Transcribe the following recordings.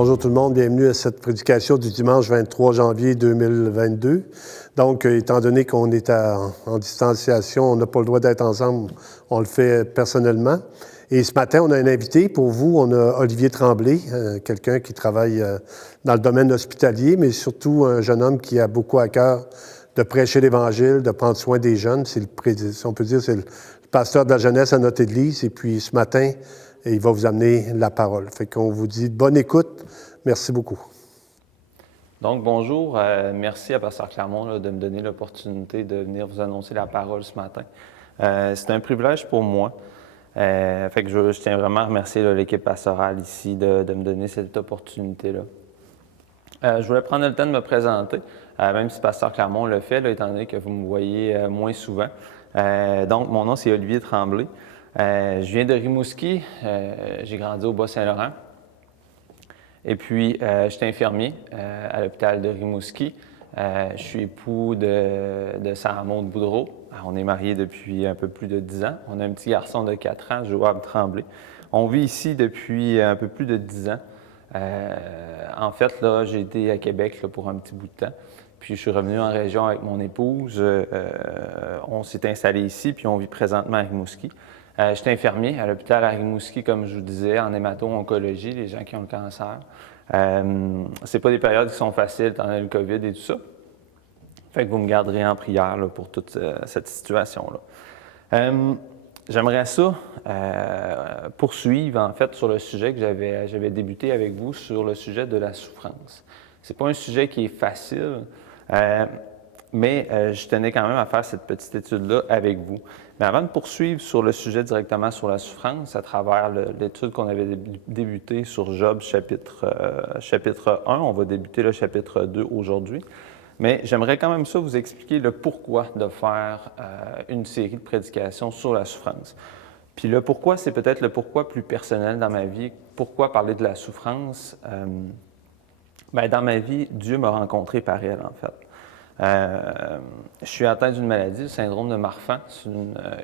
Bonjour tout le monde, bienvenue à cette prédication du dimanche 23 janvier 2022. Donc, étant donné qu'on est en distanciation, on n'a pas le droit d'être ensemble, on le fait personnellement. Et ce matin, on a un invité pour vous, on a Olivier Tremblay, quelqu'un qui travaille dans le domaine hospitalier, mais surtout un jeune homme qui a beaucoup à cœur de prêcher l'Évangile, de prendre soin des jeunes. Si on peut dire, c'est le pasteur de la jeunesse à notre Église. Et puis ce matin, il va vous amener la parole. Fait qu'on vous dit bonne écoute. Merci beaucoup. Donc, bonjour. Merci à Pasteur Clermont de me donner l'opportunité de venir vous annoncer la parole ce matin. C'est un privilège pour moi. Fait que je tiens vraiment à remercier l'équipe pastorale ici de me donner cette opportunité-là. Je voulais prendre le temps de me présenter, même si Pasteur Clermont le fait, étant donné que vous me voyez moins souvent. Donc, mon nom, c'est Olivier Tremblay. Je viens de Rimouski. J'ai grandi au Bas-Saint-Laurent. Et puis, je suis infirmier à l'hôpital de Rimouski. Je suis époux de Sarah Maud Boudreau. On est mariés depuis un peu plus de 10 ans. On a un petit garçon de 4 ans, Joab Tremblay. On vit ici depuis un peu plus de 10 ans. En fait, là, j'ai été à Québec là, pour un petit bout de temps. Puis, je suis revenu en région avec mon épouse. On s'est installé ici, puis on vit présentement à Rimouski. Je suis infirmier à l'hôpital à Rimouski, comme je vous disais, en hémato-oncologie, les gens qui ont le cancer. C'est pas des périodes qui sont faciles, étant donné le COVID et tout ça. Fait que vous me garderez en prière là, pour toute cette situation-là. J'aimerais ça poursuivre, en fait, sur le sujet que j'avais débuté avec vous, sur le sujet de la souffrance. C'est pas un sujet qui est facile, mais je tenais quand même à faire cette petite étude-là avec vous. Mais avant de poursuivre sur le sujet directement sur la souffrance, à travers l'étude qu'on avait débutée sur Job chapitre 1, on va débuter le chapitre 2 aujourd'hui. Mais j'aimerais quand même ça vous expliquer le pourquoi de faire une série de prédications sur la souffrance. Puis le pourquoi, c'est peut-être le pourquoi plus personnel dans ma vie. Pourquoi parler de la souffrance? Dans ma vie, Dieu m'a rencontré par elle, en fait. Je suis atteint d'une maladie, le syndrome de Marfan. C'est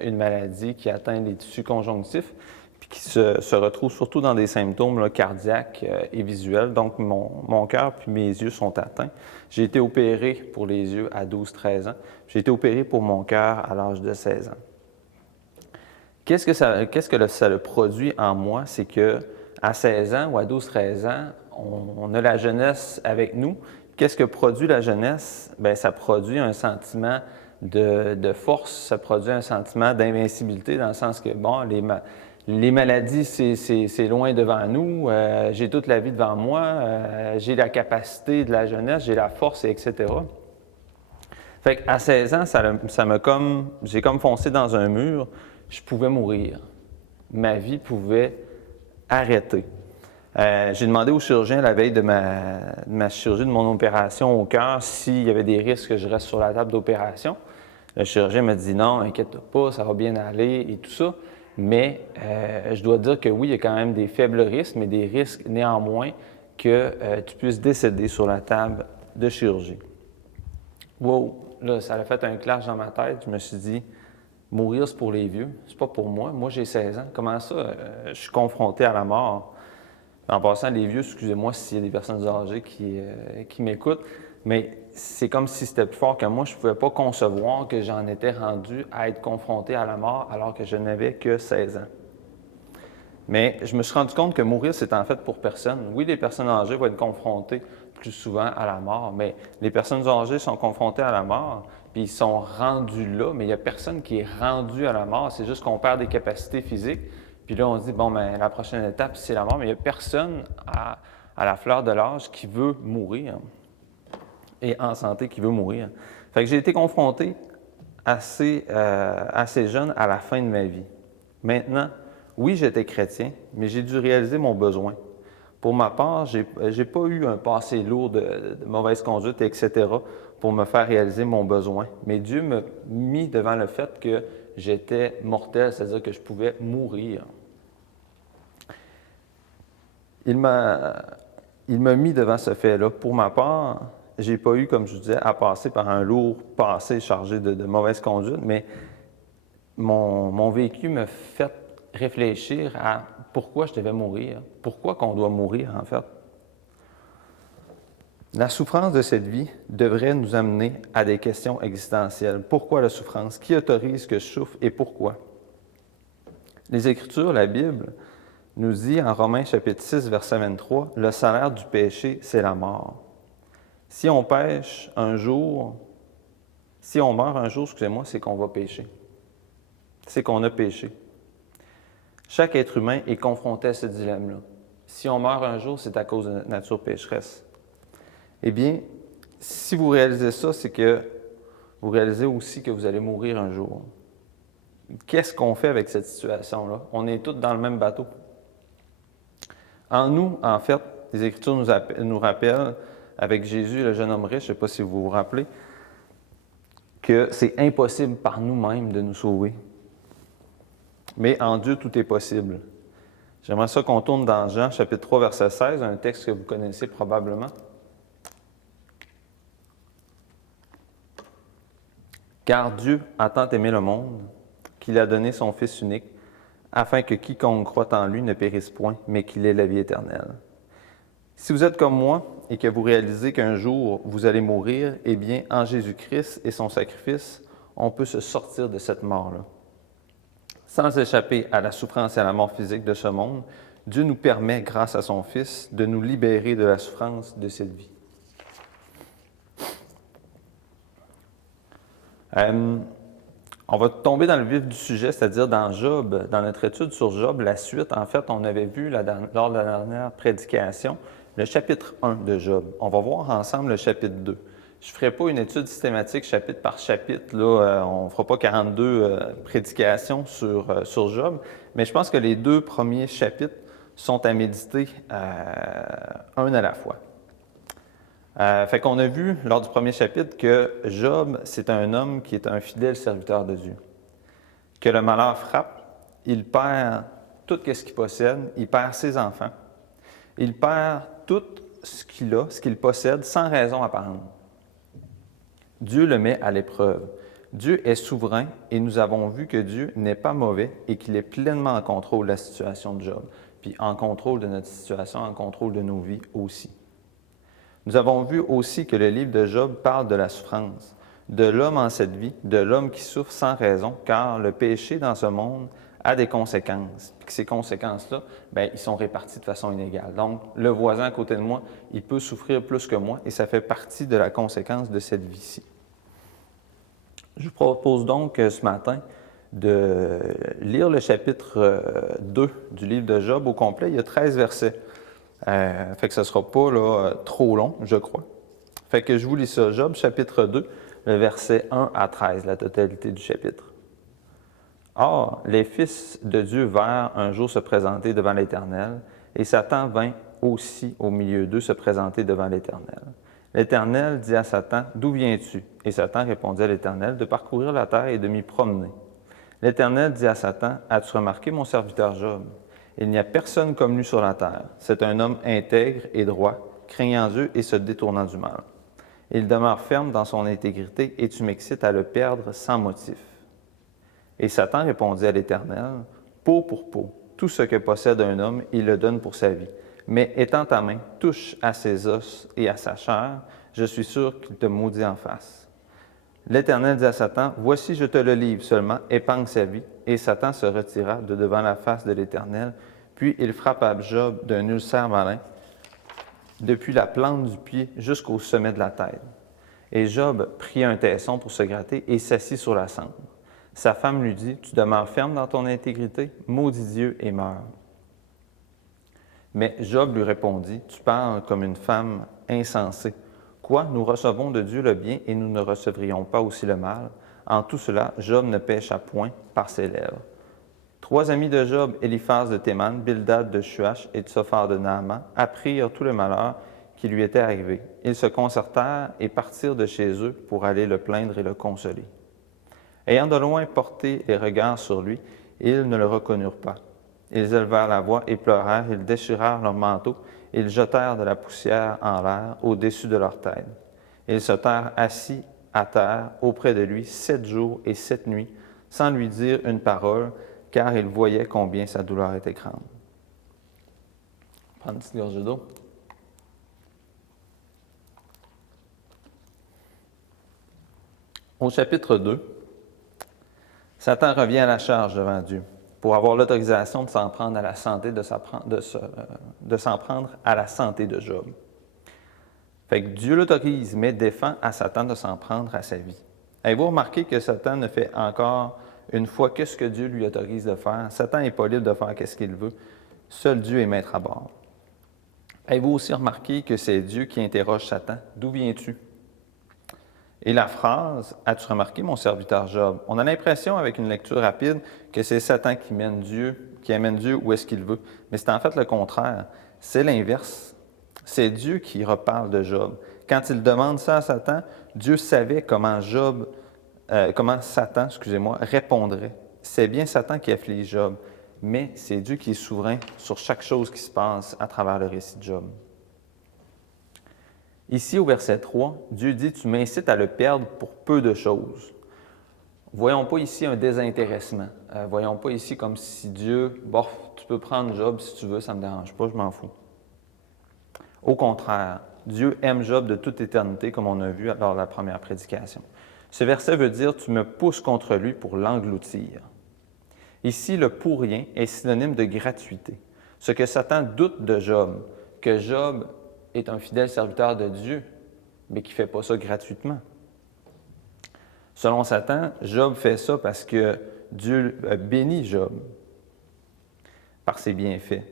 une maladie qui atteint les tissus conjonctifs puis qui se retrouve surtout dans des symptômes là, cardiaques et visuels. Donc, mon cœur puis mes yeux sont atteints. J'ai été opéré pour les yeux à 12-13 ans. J'ai été opéré pour mon cœur à l'âge de 16 ans. Qu'est-ce que ça le produit en moi? C'est qu'à 16 ans ou à 12-13 ans, on a la jeunesse avec nous. Qu'est-ce que produit la jeunesse? Bien, ça produit un sentiment de force, ça produit un sentiment d'invincibilité dans le sens que, bon, les maladies, c'est loin devant nous, j'ai toute la vie devant moi, j'ai la capacité de la jeunesse, j'ai la force, etc. Fait qu'à 16 ans, j'ai comme foncé dans un mur, je pouvais mourir. Ma vie pouvait arrêter. J'ai demandé au chirurgien la veille de ma chirurgie, de mon opération au cœur, s'il y avait des risques que je reste sur la table d'opération. Le chirurgien m'a dit non, inquiète-toi pas, ça va bien aller et tout ça. Mais je dois dire que oui, il y a quand même des faibles risques, mais des risques néanmoins que tu puisses décéder sur la table de chirurgie. Wow! Là, ça a fait un clash dans ma tête. Je me suis dit, mourir, c'est pour les vieux, c'est pas pour moi. Moi, j'ai 16 ans. Comment ça? Je suis confronté à la mort. En passant, les vieux, excusez-moi s'il y a des personnes âgées qui m'écoutent, mais c'est comme si c'était plus fort que moi. Je ne pouvais pas concevoir que j'en étais rendu à être confronté à la mort alors que je n'avais que 16 ans. Mais je me suis rendu compte que mourir, c'est en fait pour personne. Oui, les personnes âgées vont être confrontées plus souvent à la mort, mais les personnes âgées sont confrontées à la mort, puis ils sont rendus là, mais il n'y a personne qui est rendu à la mort. C'est juste qu'on perd des capacités physiques. Puis là, on se dit, bon, bien, la prochaine étape, c'est la mort, mais il n'y a personne à la fleur de l'âge qui veut mourir et en santé qui veut mourir. Fait que j'ai été confronté assez jeune à la fin de ma vie. Maintenant, oui, j'étais chrétien, mais j'ai dû réaliser mon besoin. Pour ma part, j'ai pas eu un passé lourd de mauvaise conduite, etc., pour me faire réaliser mon besoin. Mais Dieu m'a mis devant le fait que j'étais mortel, c'est-à-dire que je pouvais mourir. Il m'a mis devant ce fait-là. Pour ma part, j'ai pas eu, comme je vous disais, à passer par un lourd passé chargé de mauvaise conduite, mais mon vécu m'a fait réfléchir à pourquoi je devais mourir, pourquoi qu'on doit mourir, en fait. La souffrance de cette vie devrait nous amener à des questions existentielles. Pourquoi la souffrance? Qui autorise que je souffre et pourquoi? Les Écritures, la Bible, nous dit en Romains chapitre 6, verset 23, « Le salaire du péché, c'est la mort. » Si on pêche un jour, si on meurt un jour, excusez-moi, c'est qu'on va pécher. C'est qu'on a péché. Chaque être humain est confronté à ce dilemme-là. Si on meurt un jour, c'est à cause de notre nature pécheresse. Eh bien, si vous réalisez ça, c'est que vous réalisez aussi que vous allez mourir un jour. Qu'est-ce qu'on fait avec cette situation-là? On est tous dans le même bateau. En nous, en fait, les Écritures nous rappellent, avec Jésus, le jeune homme riche, je ne sais pas si vous vous rappelez, que c'est impossible par nous-mêmes de nous sauver. Mais en Dieu, tout est possible. J'aimerais ça qu'on tourne dans Jean, chapitre 3, verset 16, un texte que vous connaissez probablement. « Car Dieu a tant aimé le monde qu'il a donné son Fils unique, afin que quiconque croit en lui ne périsse point, mais qu'il ait la vie éternelle. » Si vous êtes comme moi et que vous réalisez qu'un jour vous allez mourir, eh bien, en Jésus-Christ et son sacrifice, on peut se sortir de cette mort-là. Sans échapper à la souffrance et à la mort physique de ce monde, Dieu nous permet, grâce à son Fils, de nous libérer de la souffrance de cette vie. On va tomber dans le vif du sujet, c'est-à-dire dans Job, dans notre étude sur Job, la suite. En fait, on avait vu lors de la dernière prédication le chapitre 1 de Job. On va voir ensemble le chapitre 2. Je ne ferai pas une étude systématique chapitre par chapitre, là, on ne fera pas 42 prédications sur Job, mais je pense que les 2 premiers chapitres sont à méditer un à la fois. Fait qu'on a vu lors du premier chapitre que Job, c'est un homme qui est un fidèle serviteur de Dieu. Que le malheur frappe, il perd tout ce qu'il possède, il perd ses enfants, il perd tout ce qu'il a, ce qu'il possède, sans raison apparente. Dieu le met à l'épreuve. Dieu est souverain et nous avons vu que Dieu n'est pas mauvais et qu'il est pleinement en contrôle de la situation de Job, puis en contrôle de notre situation, en contrôle de nos vies aussi. Nous avons vu aussi que le livre de Job parle de la souffrance, de l'homme en cette vie, de l'homme qui souffre sans raison, car le péché dans ce monde a des conséquences. Puis que ces conséquences-là, ils sont réparties de façon inégale. Donc, le voisin à côté de moi, il peut souffrir plus que moi et ça fait partie de la conséquence de cette vie-ci. Je vous propose donc ce matin de lire le chapitre 2 du livre de Job au complet. Il y a 13 versets. Fait que ce ne sera pas là, trop long, je crois. Fait que je vous lis ça. Job, chapitre 2, le verset 1 à 13, la totalité du chapitre. « Or, les fils de Dieu vinrent un jour se présenter devant l'Éternel, et Satan vint aussi au milieu d'eux se présenter devant l'Éternel. L'Éternel dit à Satan, « D'où viens-tu? » Et Satan répondit à l'Éternel, « De parcourir la terre et de m'y promener. » L'Éternel dit à Satan, « As-tu remarqué mon serviteur Job? Il n'y a personne comme lui sur la terre. C'est un homme intègre et droit, craignant Dieu et se détournant du mal. Il demeure ferme dans son intégrité et tu m'excites à le perdre sans motif. » Et Satan répondit à l'Éternel, « Peau pour peau, tout ce que possède un homme, il le donne pour sa vie. Mais étends ta main, touche à ses os et à sa chair, je suis sûr qu'il te maudit en face. » L'Éternel dit à Satan, « Voici, je te le livre seulement, épargne sa vie. » Et Satan se retira de devant la face de l'Éternel, puis il frappa Job d'un ulcère malin, depuis la plante du pied jusqu'au sommet de la tête. Et Job prit un tesson pour se gratter et s'assit sur la cendre. Sa femme lui dit, « Tu demeures ferme dans ton intégrité, maudis Dieu et meurs. » Mais Job lui répondit, « Tu parles comme une femme insensée. Quoi, nous recevons de Dieu le bien et nous ne recevrions pas aussi le mal? En tout cela, Job ne pécha point par ses lèvres. » 3 amis de Job, Éliphaz de Théman, Bildad de Shuach et Tsophar de Naaman, apprirent tout le malheur qui lui était arrivé. Ils se concertèrent et partirent de chez eux pour aller le plaindre et le consoler. Ayant de loin porté les regards sur lui, ils ne le reconnurent pas. Ils élevèrent la voix et pleurèrent, ils déchirèrent leurs manteaux, ils jetèrent de la poussière en l'air au-dessus de leur tête. Ils se tinrent assis à terre auprès de lui 7 jours et 7 nuits, sans lui dire une parole, car ils voyaient combien sa douleur était grande. Prends une petite gorgée d'eau. Au chapitre 2, Satan revient à la charge devant Dieu pour avoir l'autorisation de s'en prendre à la santé de s'en prendre à la santé de Job. Fait que Dieu l'autorise, mais défend à Satan de s'en prendre à sa vie. Avez-vous remarqué que Satan ne fait encore une fois que ce que Dieu lui autorise de faire? Satan n'est pas libre de faire ce qu'il veut. Seul Dieu est maître à bord. Avez-vous aussi remarqué que c'est Dieu qui interroge Satan? D'où viens-tu? Et la phrase, as-tu remarqué mon serviteur Job? On a l'impression, avec une lecture rapide, que c'est Satan qui amène Dieu où est-ce qu'il veut. Mais c'est en fait le contraire. C'est l'inverse. C'est Dieu qui reparle de Job. Quand il demande ça à Satan, Dieu savait comment Satan répondrait. C'est bien Satan qui afflige Job, mais c'est Dieu qui est souverain sur chaque chose qui se passe à travers le récit de Job. Ici, au verset 3, Dieu dit « Tu m'incites à le perdre pour peu de choses ». Voyons pas ici un désintéressement. Voyons pas ici comme si Dieu « Bon, tu peux prendre Job si tu veux, ça ne me dérange pas, je m'en fous ». Au contraire, Dieu aime Job de toute éternité, comme on a vu lors de la première prédication. Ce verset veut dire « Tu me pousses contre lui pour l'engloutir ». Ici, le « pour rien » est synonyme de gratuité. Ce que Satan doute de Job, que Job est un fidèle serviteur de Dieu, mais qui ne fait pas ça gratuitement. Selon Satan, Job fait ça parce que Dieu bénit Job par ses bienfaits.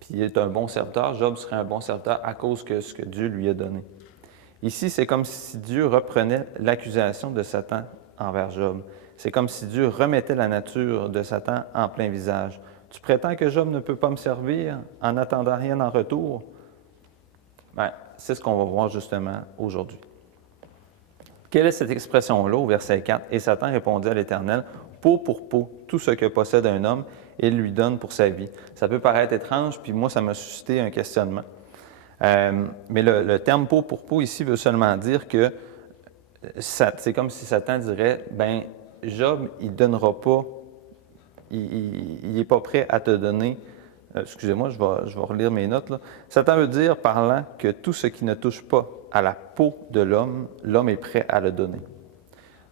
Puis il est un bon serviteur. Job serait un bon serviteur à cause de ce que Dieu lui a donné. Ici, c'est comme si Dieu reprenait l'accusation de Satan envers Job. C'est comme si Dieu remettait la nature de Satan en plein visage. Tu prétends que Job ne peut pas me servir en n'attendant rien en retour? Bien, c'est ce qu'on va voir justement aujourd'hui. Quelle est cette expression-là au verset 4? « Et Satan répondit à l'Éternel, peau pour peau, tout ce que possède un homme, et il lui donne pour sa vie. » Ça peut paraître étrange, puis moi, ça m'a suscité un questionnement. Mais le terme peau pour peau ici veut seulement dire que c'est comme si Satan dirait, ben Job, il ne donnera pas, il n'est pas prêt à te donner. Excusez-moi, je vais relire mes notes, là. Satan veut dire par là que tout ce qui ne touche pas à la peau de l'homme, l'homme est prêt à le donner.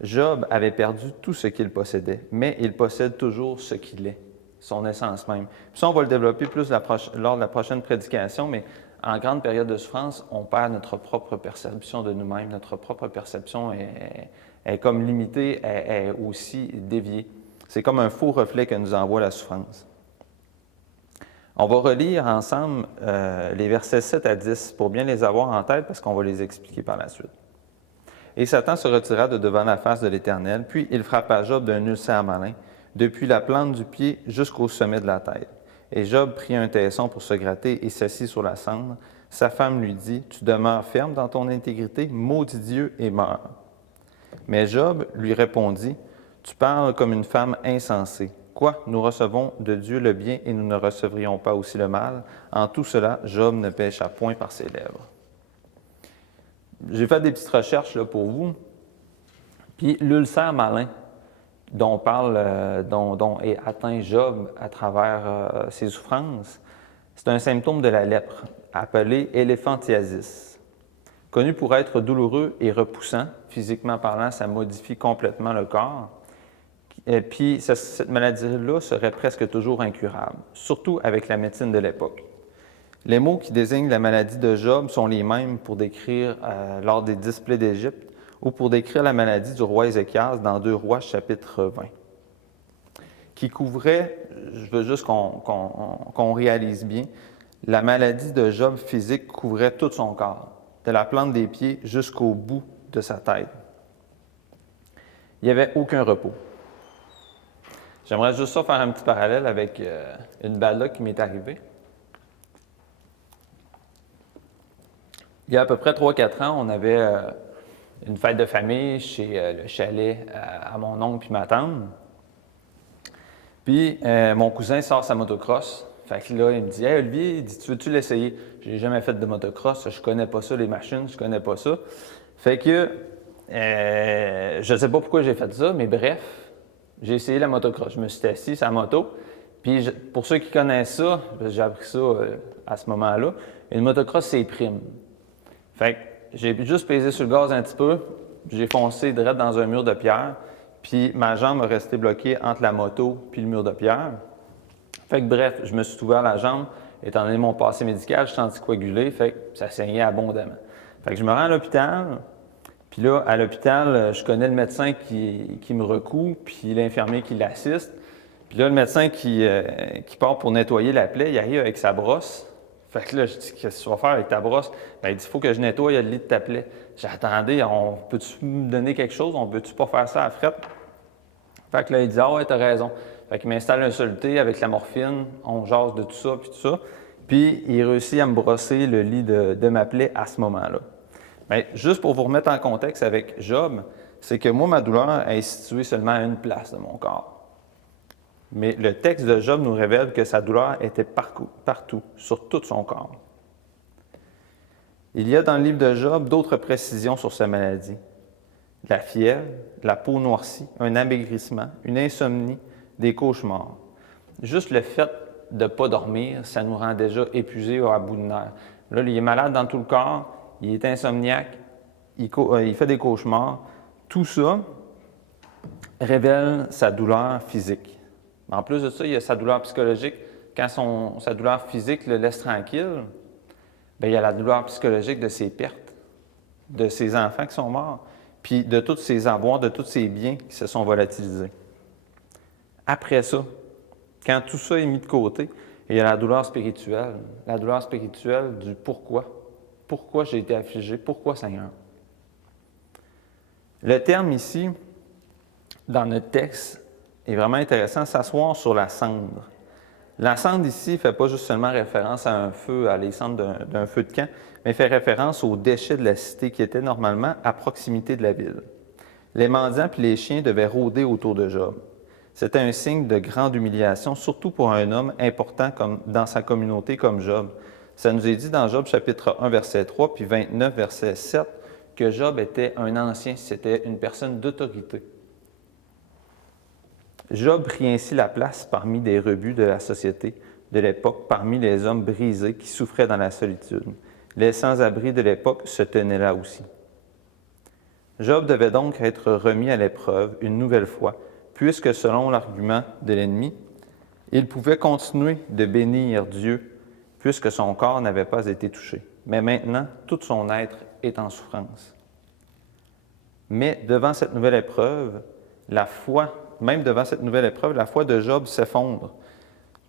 Job avait perdu tout ce qu'il possédait, mais il possède toujours ce qu'il est, son essence même. Puis ça, on va le développer plus lors de la prochaine prédication, mais en grande période de souffrance, on perd notre propre perception de nous-mêmes. Notre propre perception est comme limitée, est aussi déviée. C'est comme un faux reflet que nous envoie la souffrance. On va relire ensemble les versets 7 à 10 pour bien les avoir en tête parce qu'on va les expliquer par la suite. « Et Satan se retira de devant la face de l'Éternel, puis il frappa Job d'un ulcère malin, depuis la plante du pied jusqu'au sommet de la tête. Et Job prit un tesson pour se gratter et s'assit sur la cendre. Sa femme lui dit, « Tu demeures ferme dans ton intégrité, maudit Dieu et meurs. » Mais Job lui répondit, « Tu parles comme une femme insensée. Quoi, nous recevons de Dieu le bien et nous ne recevrions pas aussi le mal? En tout cela, Job ne pécha point par ses lèvres. » J'ai fait des petites recherches là, pour vous. Puis l'ulcère malin dont est atteint Job à travers ses souffrances, c'est un symptôme de la lèpre, appelé éléphantiasis. Connu pour être douloureux et repoussant, physiquement parlant, ça modifie complètement le corps. Et puis, cette maladie-là serait presque toujours incurable, surtout avec la médecine de l'époque. Les mots qui désignent la maladie de Job sont les mêmes pour décrire lors des 10 plaies d'Égypte ou pour décrire la maladie du roi Ézéchias dans 2 Rois, chapitre 20, qui couvrait, je veux juste qu'on réalise bien, la maladie de Job physique couvrait tout son corps, de la plante des pieds jusqu'au bout de sa tête. Il n'y avait aucun repos. J'aimerais juste ça faire un petit parallèle avec une bad luck qui m'est arrivée. Il y a à peu près 3-4 ans, on avait une fête de famille chez le chalet à mon oncle puis ma tante. Puis mon cousin sort sa motocross. Fait que là, il me dit « Hey Olivier, tu veux-tu l'essayer? » J'ai jamais fait de motocross, je connais pas ça, les machines, je connais pas ça. Fait que je sais pas pourquoi j'ai fait ça, mais bref, j'ai essayé la motocross. Je me suis assis sur la moto. Puis pour ceux qui connaissent ça, j'ai appris ça à ce moment-là, une motocross, c'est prime. Fait que j'ai juste pesé sur le gaz un petit peu, j'ai foncé direct dans un mur de pierre, puis ma jambe est restée bloquée entre la moto puis le mur de pierre. Fait que bref, je me suis ouvert la jambe, étant donné mon passé médical, je suis anticoagulé, fait que ça saignait abondamment. Fait que je me rends à l'hôpital, puis là, à l'hôpital, je connais le médecin qui me recoue, puis l'infirmier qui l'assiste. Puis là, le médecin qui part pour nettoyer la plaie, il arrive avec sa brosse. Fait que là, je dis, qu'est-ce que tu vas faire avec ta brosse? Bien, il dit, il faut que je nettoie le lit de ta plaie. J'attendais, peux-tu me donner quelque chose? On peut-tu pas faire ça à frette? Fait que là, il dit, ah ouais, t'as raison. Fait qu'il m'installe un soluté avec la morphine, on jase de tout ça, puis tout ça. Puis, il réussit à me brosser le lit de ma plaie à ce moment-là. Bien, juste pour vous remettre en contexte avec Job, c'est que moi, ma douleur est située seulement à une place de mon corps. Mais le texte de Job nous révèle que sa douleur était partout, sur tout son corps. Il y a dans le livre de Job d'autres précisions sur sa maladie. La fièvre, la peau noircie, un amaigrissement, une insomnie, des cauchemars. Juste le fait de ne pas dormir, ça nous rend déjà épuisés ou à bout de nerfs. Là, il est malade dans tout le corps, il est insomniaque, il fait des cauchemars. Tout ça révèle sa douleur physique. En plus de ça, il y a sa douleur psychologique. Quand sa douleur physique le laisse tranquille, bien, il y a la douleur psychologique de ses pertes, de ses enfants qui sont morts, puis de tous ses avoirs, de tous ses biens qui se sont volatilisés. Après ça, quand tout ça est mis de côté, il y a la douleur spirituelle du pourquoi. Pourquoi j'ai été affligé? Pourquoi, Seigneur? Le terme ici, dans notre texte, est vraiment intéressant, s'asseoir sur la cendre. La cendre ici ne fait pas juste seulement référence à un feu, à les cendres d'un feu de camp, mais fait référence aux déchets de la cité qui étaient normalement à proximité de la ville. Les mendiants et les chiens devaient rôder autour de Job. C'était un signe de grande humiliation, surtout pour un homme important dans sa communauté comme Job. Ça nous est dit dans Job chapitre 1, verset 3, puis 29, verset 7, que Job était un ancien, c'était une personne d'autorité. Job prit ainsi la place parmi des rebuts de la société de l'époque, parmi les hommes brisés qui souffraient dans la solitude. Les sans-abri de l'époque se tenaient là aussi. Job devait donc être remis à l'épreuve une nouvelle fois, puisque selon l'argument de l'ennemi, il pouvait continuer de bénir Dieu, puisque son corps n'avait pas été touché. Mais maintenant, tout son être est en souffrance. Mais devant cette nouvelle épreuve, même devant cette nouvelle épreuve, la foi de Job s'effondre.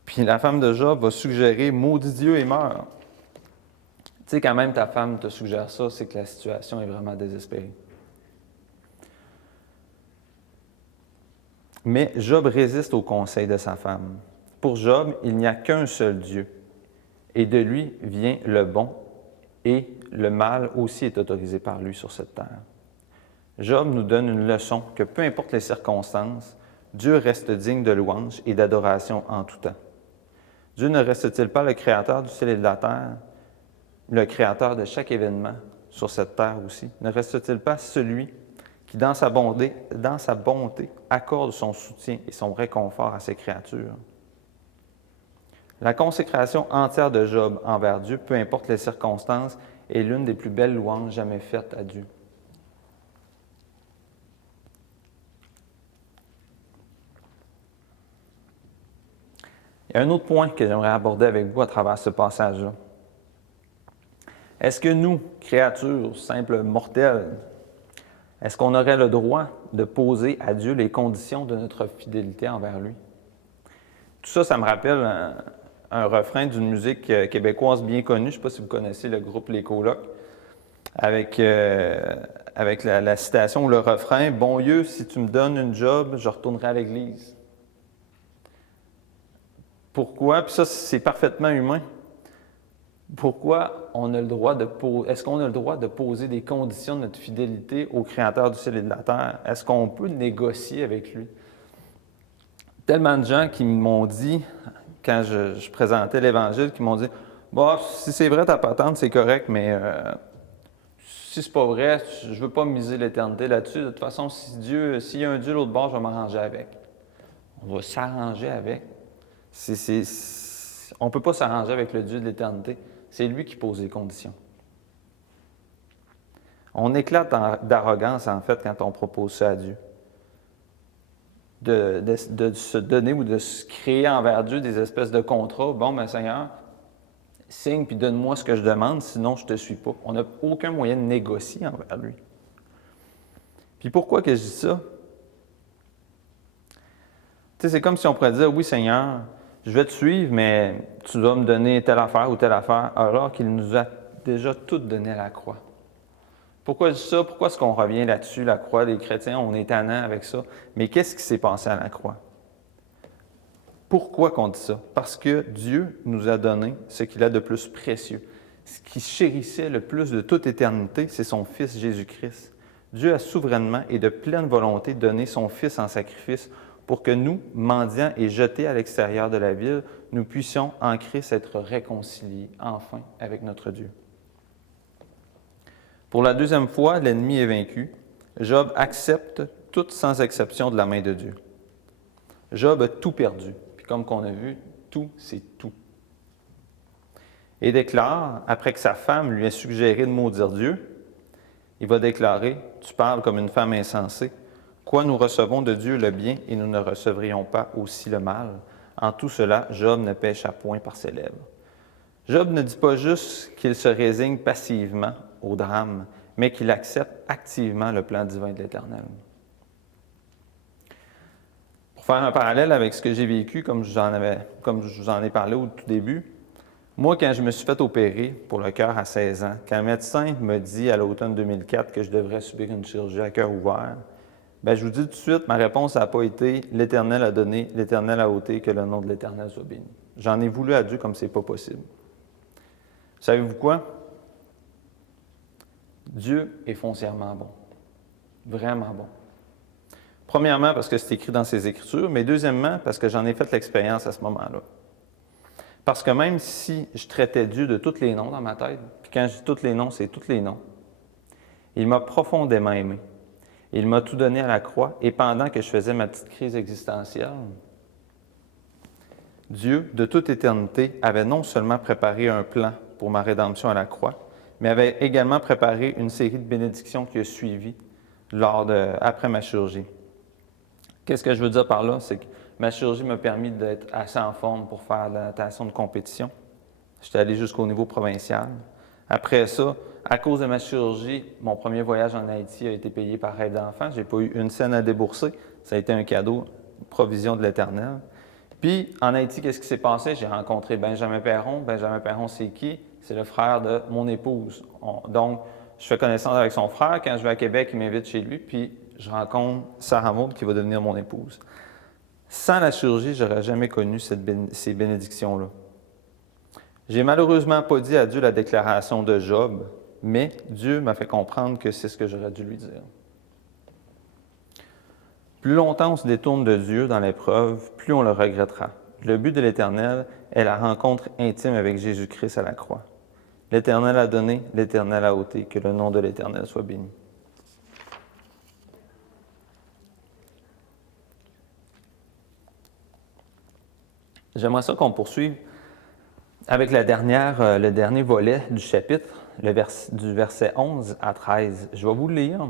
Puis la femme de Job va suggérer « Maudit Dieu et meurt ». Tu sais, quand même ta femme te suggère ça, c'est que la situation est vraiment désespérée. Mais Job résiste au conseil de sa femme. Pour Job, il n'y a qu'un seul Dieu, et de lui vient le bon, et le mal aussi est autorisé par lui sur cette terre. Job nous donne une leçon que peu importe les circonstances, Dieu reste digne de louange et d'adoration en tout temps. Dieu ne reste-t-il pas le créateur du ciel et de la terre, le créateur de chaque événement sur cette terre aussi? Ne reste-t-il pas celui qui, dans sa bonté, accorde son soutien et son réconfort à ses créatures? La consécration entière de Job envers Dieu, peu importe les circonstances, est l'une des plus belles louanges jamais faites à Dieu. Il y a un autre point que j'aimerais aborder avec vous à travers ce passage-là. Est-ce que nous, créatures simples mortelles, est-ce qu'on aurait le droit de poser à Dieu les conditions de notre fidélité envers lui? Tout ça, ça me rappelle un refrain d'une musique québécoise bien connue. Je ne sais pas si vous connaissez le groupe Les Colocs, avec la citation ou le refrain « Bon Dieu, si tu me donnes une job, je retournerai à l'église. » Pourquoi? Puis ça, c'est parfaitement humain. Pourquoi est-ce qu'on a le droit de poser des conditions de notre fidélité au Créateur du ciel et de la terre? Est-ce qu'on peut négocier avec lui? Tellement de gens qui m'ont dit, quand je présentais l'Évangile, qui m'ont dit « Bon, si c'est vrai ta patente, c'est correct, mais si c'est pas vrai, je ne veux pas miser l'éternité là-dessus. De toute façon, s'il y a un Dieu l'autre bord, je vais m'arranger avec. » On va s'arranger avec. On ne peut pas s'arranger avec le Dieu de l'éternité. C'est lui qui pose les conditions. On éclate d'arrogance, en fait, quand on propose ça à Dieu. De se donner ou de se créer envers Dieu des espèces de contrats. Bon, ben Seigneur, signe puis donne-moi ce que je demande, sinon je ne te suis pas. On n'a aucun moyen de négocier envers lui. Puis pourquoi que je dis ça? Tu sais, c'est comme si on pourrait dire, oui Seigneur, je vais te suivre, mais tu dois me donner telle affaire ou telle affaire, alors qu'il nous a déjà tout donné à la croix. Pourquoi je dis ça? Pourquoi est-ce qu'on revient là-dessus, la croix? Les chrétiens, on est tannants avec ça. Mais qu'est-ce qui s'est passé à la croix? Pourquoi qu'on dit ça? Parce que Dieu nous a donné ce qu'il a de plus précieux. Ce qui chérissait le plus de toute éternité, c'est son Fils Jésus-Christ. Dieu a souverainement et de pleine volonté donné son Fils en sacrifice pour que nous, mendiants et jetés à l'extérieur de la ville, nous puissions en Christ être réconciliés enfin avec notre Dieu. Pour la deuxième fois, l'ennemi est vaincu. Job accepte tout sans exception de la main de Dieu. Job a tout perdu. Puis comme qu'on a vu, tout, c'est tout. Et déclare, après que sa femme lui ait suggéré de maudire Dieu, il va déclarer, « Tu parles comme une femme insensée. Quoi, nous recevons de Dieu le bien et nous ne recevrions pas aussi le mal? En tout cela, Job ne pécha point par ses lèvres. » Job ne dit pas juste qu'il se résigne passivement au drame, mais qu'il accepte activement le plan divin de l'Éternel. Pour faire un parallèle avec ce que j'ai vécu, comme je vous en ai parlé au tout début, moi, quand je me suis fait opérer pour le cœur à 16 ans, quand un médecin me dit à l'automne 2004 que je devrais subir une chirurgie à cœur ouvert, bien, je vous dis tout de suite, ma réponse n'a pas été « l'Éternel a donné, l'Éternel a ôté, que le nom de l'Éternel soit béni ». J'en ai voulu à Dieu comme c'est pas possible. Savez-vous quoi? Dieu est foncièrement bon. Vraiment bon. Premièrement, parce que c'est écrit dans ses Écritures, mais deuxièmement, parce que j'en ai fait l'expérience à ce moment-là. Parce que même si je traitais Dieu de tous les noms dans ma tête, puis quand je dis tous les noms, c'est tous les noms, il m'a profondément aimé. Il m'a tout donné à la croix, et pendant que je faisais ma petite crise existentielle, Dieu, de toute éternité, avait non seulement préparé un plan pour ma rédemption à la croix, mais avait également préparé une série de bénédictions qui a suivi après ma chirurgie. Qu'est-ce que je veux dire par là? C'est que ma chirurgie m'a permis d'être assez en forme pour faire de la natation de compétition. J'étais allé jusqu'au niveau provincial. Après ça, à cause de ma chirurgie, mon premier voyage en Haïti a été payé par Rêve d'enfant. Je n'ai pas eu une scène à débourser. Ça a été un cadeau, une provision de l'Éternel. Puis, en Haïti, qu'est-ce qui s'est passé? J'ai rencontré Benjamin Perron. Benjamin Perron, c'est qui? C'est le frère de mon épouse. Donc, je fais connaissance avec son frère. Quand je vais à Québec, il m'invite chez lui, puis je rencontre Sarah Maud qui va devenir mon épouse. Sans la chirurgie, je n'aurais jamais connu ces bénédictions-là. J'ai malheureusement pas dit à Dieu la déclaration de Job, mais Dieu m'a fait comprendre que c'est ce que j'aurais dû lui dire. Plus longtemps on se détourne de Dieu dans l'épreuve, plus on le regrettera. Le but de l'Éternel est la rencontre intime avec Jésus-Christ à la croix. L'Éternel a donné, l'Éternel a ôté, que le nom de l'Éternel soit béni. J'aimerais ça qu'on poursuive avec le dernier volet du chapitre, du verset 11 à 13. Je vais vous le lire.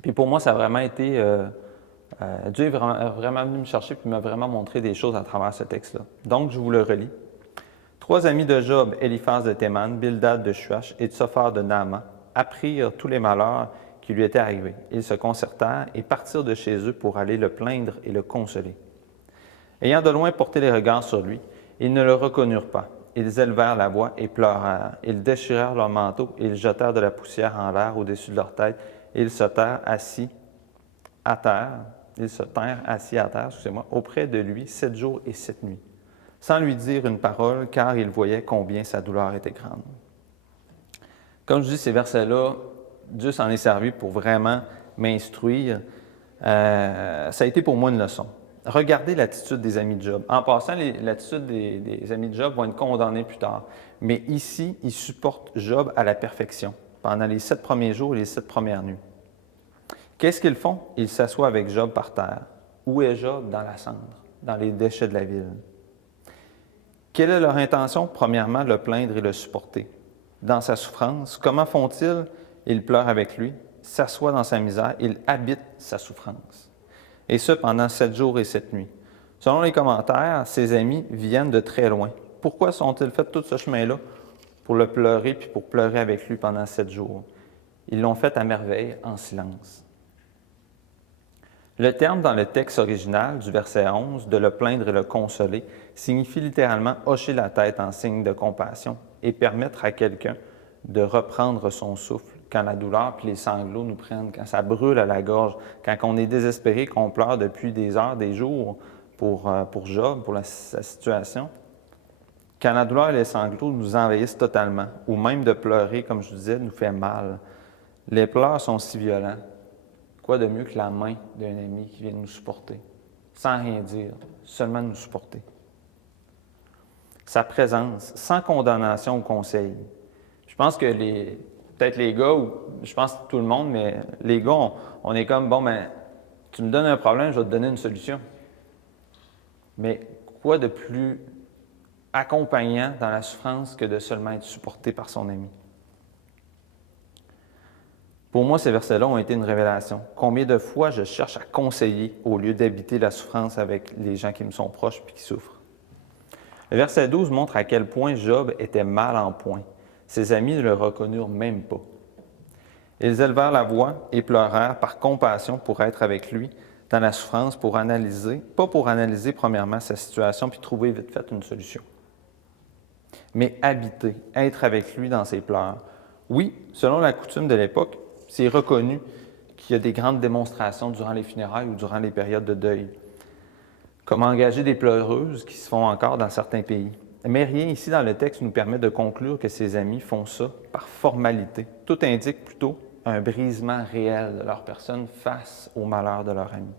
Puis pour moi, ça a vraiment été... Dieu est vraiment venu me chercher et m'a vraiment montré des choses à travers ce texte-là. Donc, je vous le relis. 3 amis de Job, Éliphaz de Théman, Bildad de Shuach et Tsophar de Naaman, apprirent tous les malheurs qui lui étaient arrivés. Ils se concertèrent et partirent de chez eux pour aller le plaindre et le consoler. Ayant de loin porté les regards sur lui, ils ne le reconnurent pas. Ils élevèrent la voix et pleurèrent. Ils déchirèrent leurs manteaux et ils jetèrent de la poussière en l'air au-dessus de leur tête. Et ils se tinrent assis à terre, auprès de lui 7 jours et 7 nuits, sans lui dire une parole, car ils voyaient combien sa douleur était grande. Comme je dis, ces versets-là, Dieu s'en est servi pour vraiment m'instruire. Ça a été pour moi une leçon. Regardez l'attitude des amis de Job. En passant, l'attitude des amis de Job vont être condamnés plus tard. Mais ici, ils supportent Job à la perfection, pendant les 7 premiers jours et les 7 premières nuits. Qu'est-ce qu'ils font? Ils s'assoient avec Job par terre. Où est Job? Dans la cendre, dans les déchets de la ville. Quelle est leur intention? Premièrement, le plaindre et le supporter. Dans sa souffrance, comment font-ils? il pleure avec lui, s'assoit dans sa misère, il habite sa souffrance. Et ce, pendant 7 jours et 7 nuits. Selon les commentaires, ses amis viennent de très loin. Pourquoi sont-ils fait tout ce chemin-là? Pour le pleurer, puis pour pleurer avec lui pendant 7 jours. Ils l'ont fait à merveille, en silence. Le terme dans le texte original du verset 11, de le plaindre et le consoler, signifie littéralement hocher la tête en signe de compassion et permettre à quelqu'un de reprendre son souffle quand la douleur puis les sanglots nous prennent, quand ça brûle à la gorge, quand on est désespéré, qu'on pleure depuis des heures, des jours pour Job, pour sa situation. Quand la douleur et les sanglots nous envahissent totalement, ou même de pleurer, comme je disais, nous fait mal. Les pleurs sont si violents. Quoi de mieux que la main d'un ami qui vient nous supporter, sans rien dire, seulement nous supporter. Sa présence, sans condamnation ou conseil. Je pense que peut-être les gars, ou je pense que tout le monde, mais les gars, on est comme, bon, ben, tu me donnes un problème, je vais te donner une solution. Mais quoi de plus accompagnant dans la souffrance que de seulement être supporté par son ami? Pour moi, ces versets-là ont été une révélation. Combien de fois je cherche à conseiller au lieu d'habiter la souffrance avec les gens qui me sont proches et qui souffrent. Le verset 12 montre à quel point Job était mal en point. Ses amis ne le reconnurent même pas. Ils élevèrent la voix et pleurèrent par compassion pour être avec lui dans la souffrance, pour analyser, pas pour analyser premièrement sa situation puis trouver vite fait une solution, mais habiter, être avec lui dans ses pleurs. Oui, selon la coutume de l'époque, c'est reconnu qu'il y a des grandes démonstrations durant les funérailles ou durant les périodes de deuil, comme engager des pleureuses qui se font encore dans certains pays. Mais rien ici dans le texte nous permet de conclure que ses amis font ça par formalité. Tout indique plutôt un brisement réel de leur personne face au malheur de leur ami.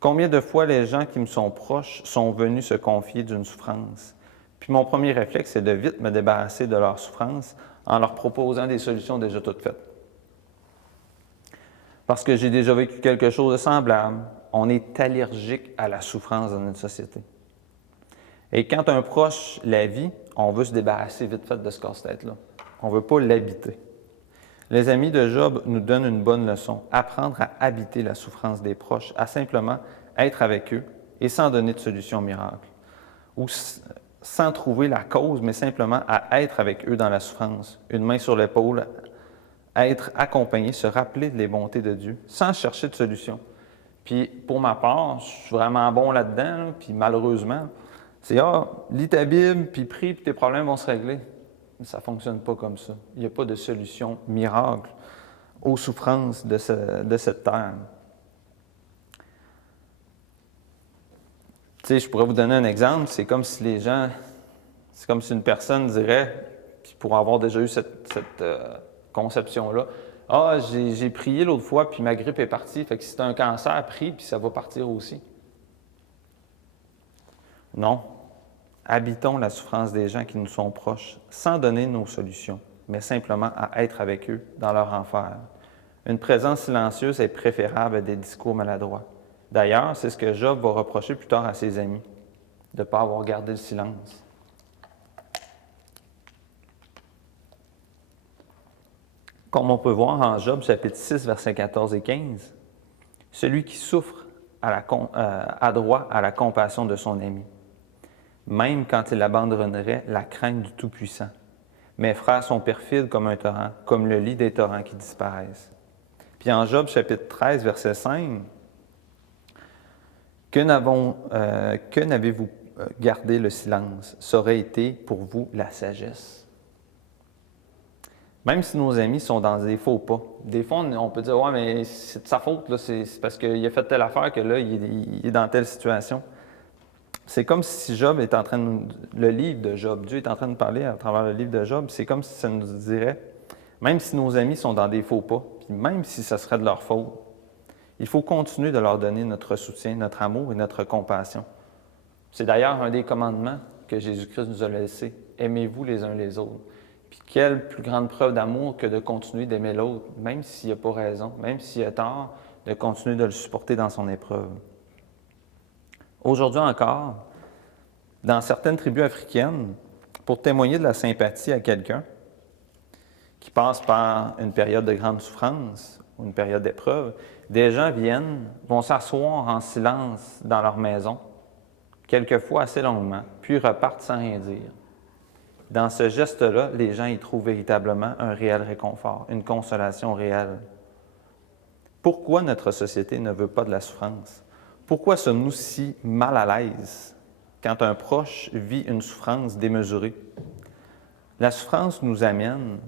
Combien de fois les gens qui me sont proches sont venus se confier d'une souffrance? Puis mon premier réflexe, c'est de vite me débarrasser de leur souffrance en leur proposant des solutions déjà toutes faites. Parce que j'ai déjà vécu quelque chose de semblable. On est allergique à la souffrance dans notre société. Et quand un proche la vit, on veut se débarrasser vite fait de ce casse-tête-là. On ne veut pas l'habiter. Les amis de Job nous donnent une bonne leçon. Apprendre à habiter la souffrance des proches, à simplement être avec eux et sans donner de solution miracle. Ou sans trouver la cause, mais simplement à être avec eux dans la souffrance. Une main sur l'épaule, être accompagné, se rappeler des bontés de Dieu, sans chercher de solution. Puis, pour ma part, je suis vraiment bon là-dedans, puis malheureusement, c'est lis ta Bible, puis prie, puis tes problèmes vont se régler. Mais ça ne fonctionne pas comme ça. Il n'y a pas de solution miracle aux souffrances de cette terre. Tu sais, je pourrais vous donner un exemple. C'est comme si une personne dirait, puis pour avoir déjà eu cette conception-là, j'ai prié l'autre fois, puis ma grippe est partie. Fait que si c'est un cancer, prie, puis ça va partir aussi. Non. Habitons la souffrance des gens qui nous sont proches, sans donner nos solutions, mais simplement à être avec eux dans leur enfer. Une présence silencieuse est préférable à des discours maladroits. D'ailleurs, c'est ce que Job va reprocher plus tard à ses amis, de ne pas avoir gardé le silence. Comme on peut voir en Job, chapitre 6, versets 14 et 15, celui qui souffre a droit à la compassion de son ami, même quand il abandonnerait la crainte du Tout-Puissant. Mes frères sont perfides comme un torrent, comme le lit des torrents qui disparaissent. Puis en Job, chapitre 13, verset 5, que n'avez-vous gardé le silence? Ça aurait été pour vous la sagesse. Même si nos amis sont dans des faux pas. Des fois, on peut dire, ouais, mais c'est de sa faute, là, c'est parce qu'il a fait telle affaire que là, il est dans telle situation. C'est comme si Job est en train le livre de Job, Dieu est en train de parler à travers le livre de Job, c'est comme si ça nous dirait, même si nos amis sont dans des faux pas, puis même si ça serait de leur faute, il faut continuer de leur donner notre soutien, notre amour et notre compassion. C'est d'ailleurs un des commandements que Jésus-Christ nous a laissés. Aimez-vous les uns les autres. Puis quelle plus grande preuve d'amour que de continuer d'aimer l'autre, même s'il n'a pas raison, même s'il a tort, de continuer de le supporter dans son épreuve. Aujourd'hui encore, dans certaines tribus africaines, pour témoigner de la sympathie à quelqu'un, qui passent par une période de grande souffrance ou une période d'épreuve, des gens vont s'asseoir en silence dans leur maison, quelquefois assez longuement, puis repartent sans rien dire. Dans ce geste-là, les gens y trouvent véritablement un réel réconfort, une consolation réelle. Pourquoi notre société ne veut pas de la souffrance? Pourquoi sommes-nous si mal à l'aise quand un proche vit une souffrance démesurée? La souffrance nous amène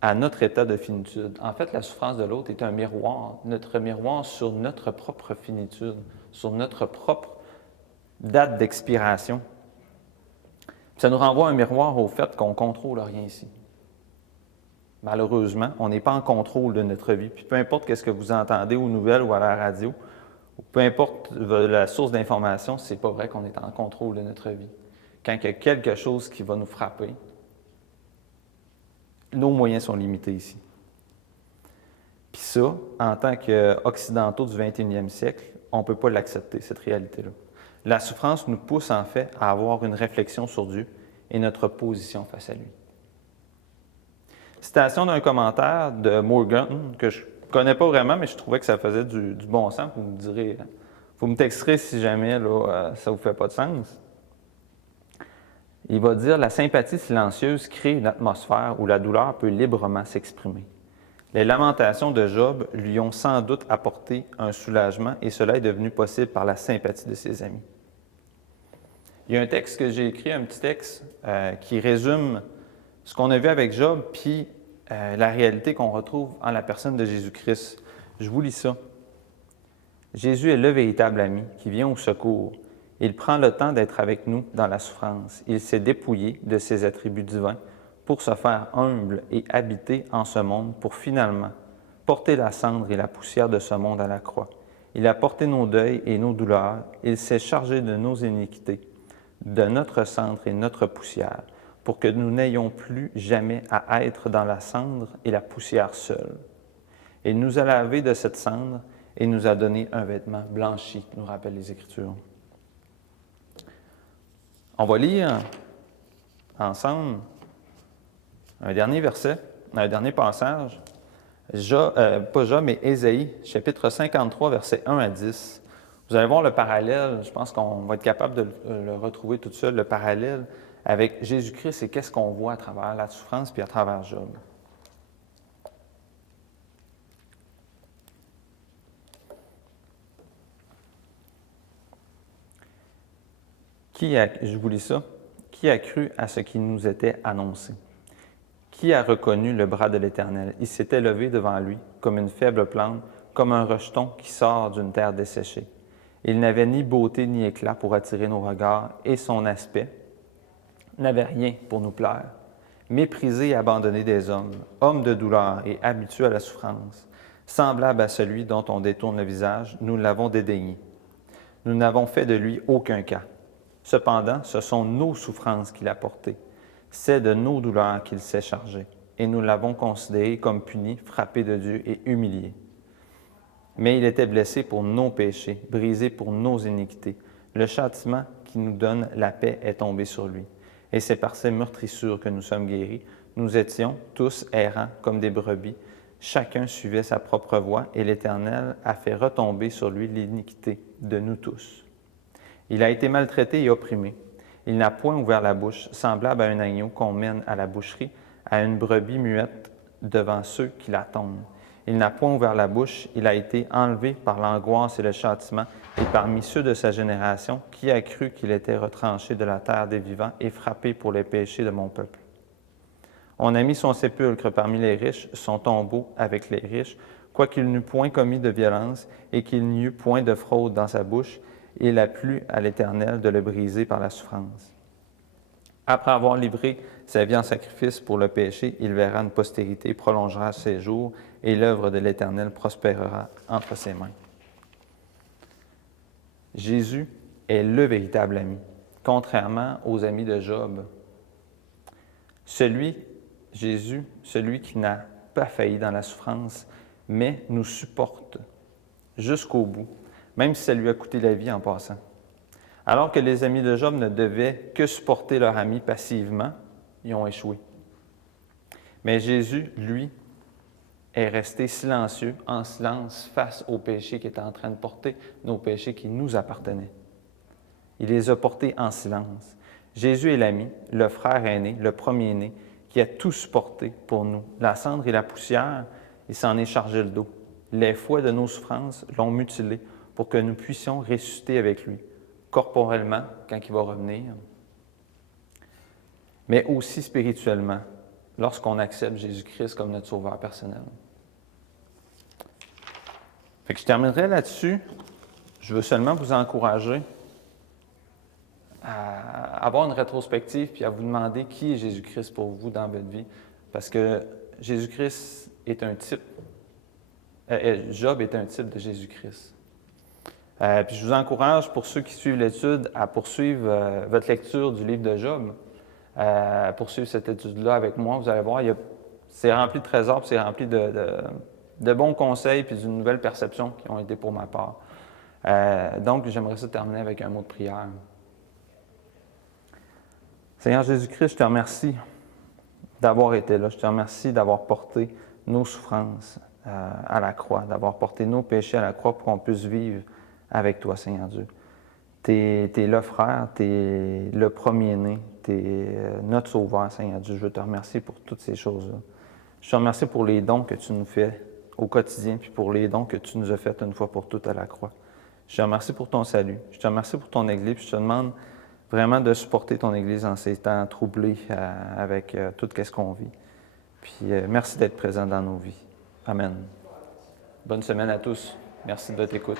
à notre état de finitude. En fait, la souffrance de l'autre est un miroir, notre miroir sur notre propre finitude, sur notre propre date d'expiration. Ça nous renvoie un miroir au fait qu'on ne contrôle rien ici. Malheureusement, on n'est pas en contrôle de notre vie. Puis peu importe ce que vous entendez aux nouvelles ou à la radio, ou peu importe la source d'information, c'est pas vrai qu'on est en contrôle de notre vie. Quand il y a quelque chose qui va nous frapper, nos moyens sont limités ici. Puis ça, en tant qu'occidentaux du 21e siècle, on ne peut pas l'accepter, cette réalité-là. La souffrance nous pousse en fait à avoir une réflexion sur Dieu et notre position face à lui. Citation d'un commentaire de Morgan, que je ne connais pas vraiment, mais je trouvais que ça faisait du bon sens. Vous me direz, vous me texterez si jamais là, ça ne vous fait pas de sens. Il va dire « La sympathie silencieuse crée une atmosphère où la douleur peut librement s'exprimer. Les lamentations de Job lui ont sans doute apporté un soulagement et cela est devenu possible par la sympathie de ses amis. » Il y a un texte que j'ai écrit, un petit texte qui résume ce qu'on a vu avec Job, puis la réalité qu'on retrouve en la personne de Jésus-Christ. Je vous lis ça. « Jésus est le véritable ami qui vient au secours. Il prend le temps d'être avec nous dans la souffrance. Il s'est dépouillé de ses attributs divins pour se faire humble et habiter en ce monde pour finalement porter la cendre et la poussière de ce monde à la croix. Il a porté nos deuils et nos douleurs. Il s'est chargé de nos iniquités, de notre cendre et notre poussière, pour que nous n'ayons plus jamais à être dans la cendre et la poussière seuls. Il nous a lavés de cette cendre et nous a donné un vêtement blanchi, nous rappellent les Écritures. On va lire ensemble un dernier verset, un dernier passage, pas Job, mais Ésaïe, chapitre 53, versets 1 à 10. Vous allez voir le parallèle, je pense qu'on va être capable de le retrouver tout seul, le parallèle avec Jésus-Christ et qu'est-ce qu'on voit à travers la souffrance puis à travers Job. Je vous lis ça. Qui a cru à ce qui nous était annoncé? Qui a reconnu le bras de l'Éternel? Il s'était levé devant lui comme une faible plante, comme un rejeton qui sort d'une terre desséchée. Il n'avait ni beauté ni éclat pour attirer nos regards, et son aspect n'avait rien pour nous plaire. Méprisé et abandonné des hommes, homme de douleur et habitué à la souffrance, semblable à celui dont on détourne le visage, nous l'avons dédaigné. Nous n'avons fait de lui aucun cas. Cependant, ce sont nos souffrances qu'il a portées. C'est de nos douleurs qu'il s'est chargé. Et nous l'avons considéré comme puni, frappé de Dieu et humilié. Mais il était blessé pour nos péchés, brisé pour nos iniquités. Le châtiment qui nous donne la paix est tombé sur lui. Et c'est par ses meurtrissures que nous sommes guéris. Nous étions tous errants comme des brebis. Chacun suivait sa propre voie et l'Éternel a fait retomber sur lui l'iniquité de nous tous. Il a été maltraité et opprimé. Il n'a point ouvert la bouche, semblable à un agneau qu'on mène à la boucherie, à une brebis muette devant ceux qui l'attendent. Il n'a point ouvert la bouche, il a été enlevé par l'angoisse et le châtiment, et parmi ceux de sa génération, qui a cru qu'il était retranché de la terre des vivants et frappé pour les péchés de mon peuple. On a mis son sépulcre parmi les riches, son tombeau avec les riches, quoiqu'il n'eût point commis de violence et qu'il n'y eût point de fraude dans sa bouche, il a plu à l'Éternel de le briser par la souffrance. Après avoir livré sa vie en sacrifice pour le péché, il verra une postérité, prolongera ses jours, et l'œuvre de l'Éternel prospérera entre ses mains. Jésus est le véritable ami, contrairement aux amis de Job. Jésus, celui qui n'a pas failli dans la souffrance, mais nous supporte jusqu'au bout, même si ça lui a coûté la vie en passant. Alors que les amis de Job ne devaient que supporter leur ami passivement, ils ont échoué. Mais Jésus, lui, est resté silencieux, en silence, face aux péchés qu'il était en train de porter, nos péchés qui nous appartenaient. Il les a portés en silence. Jésus est l'ami, le frère aîné, le premier-né, qui a tout supporté pour nous. La cendre et la poussière, il s'en est chargé le dos. Les fouets de nos souffrances l'ont mutilé pour que nous puissions ressusciter avec lui, corporellement, quand il va revenir, mais aussi spirituellement, lorsqu'on accepte Jésus-Christ comme notre sauveur personnel. Fait que je terminerai là-dessus. Je veux seulement vous encourager à avoir une rétrospective puis à vous demander qui est Jésus-Christ pour vous dans votre vie. Parce que Jésus-Christ est un type. Job est un type de Jésus-Christ. Puis je vous encourage, pour ceux qui suivent l'étude, à poursuivre votre lecture du livre de Job. Poursuivre cette étude-là avec moi. Vous allez voir, c'est rempli de trésors, puis c'est rempli de bons conseils puis d'une nouvelle perception qui ont été pour ma part. Donc, j'aimerais ça terminer avec un mot de prière. Seigneur Jésus-Christ, je te remercie d'avoir été là. Je te remercie d'avoir porté nos souffrances à la croix, d'avoir porté nos péchés à la croix pour qu'on puisse vivre avec toi, Seigneur Dieu. Tu es le frère, tu es le premier-né, tu es notre sauveur, Seigneur Dieu. Je veux te remercier pour toutes ces choses-là. Je te remercie pour les dons que tu nous fais au quotidien, puis pour les dons que tu nous as faits une fois pour toutes à la croix. Je te remercie pour ton salut. Je te remercie pour ton Église, puis je te demande vraiment de supporter ton Église en ces temps troublés avec tout ce qu'on vit. Puis merci d'être présent dans nos vies. Amen. Bonne semaine à tous. Merci de votre écoute.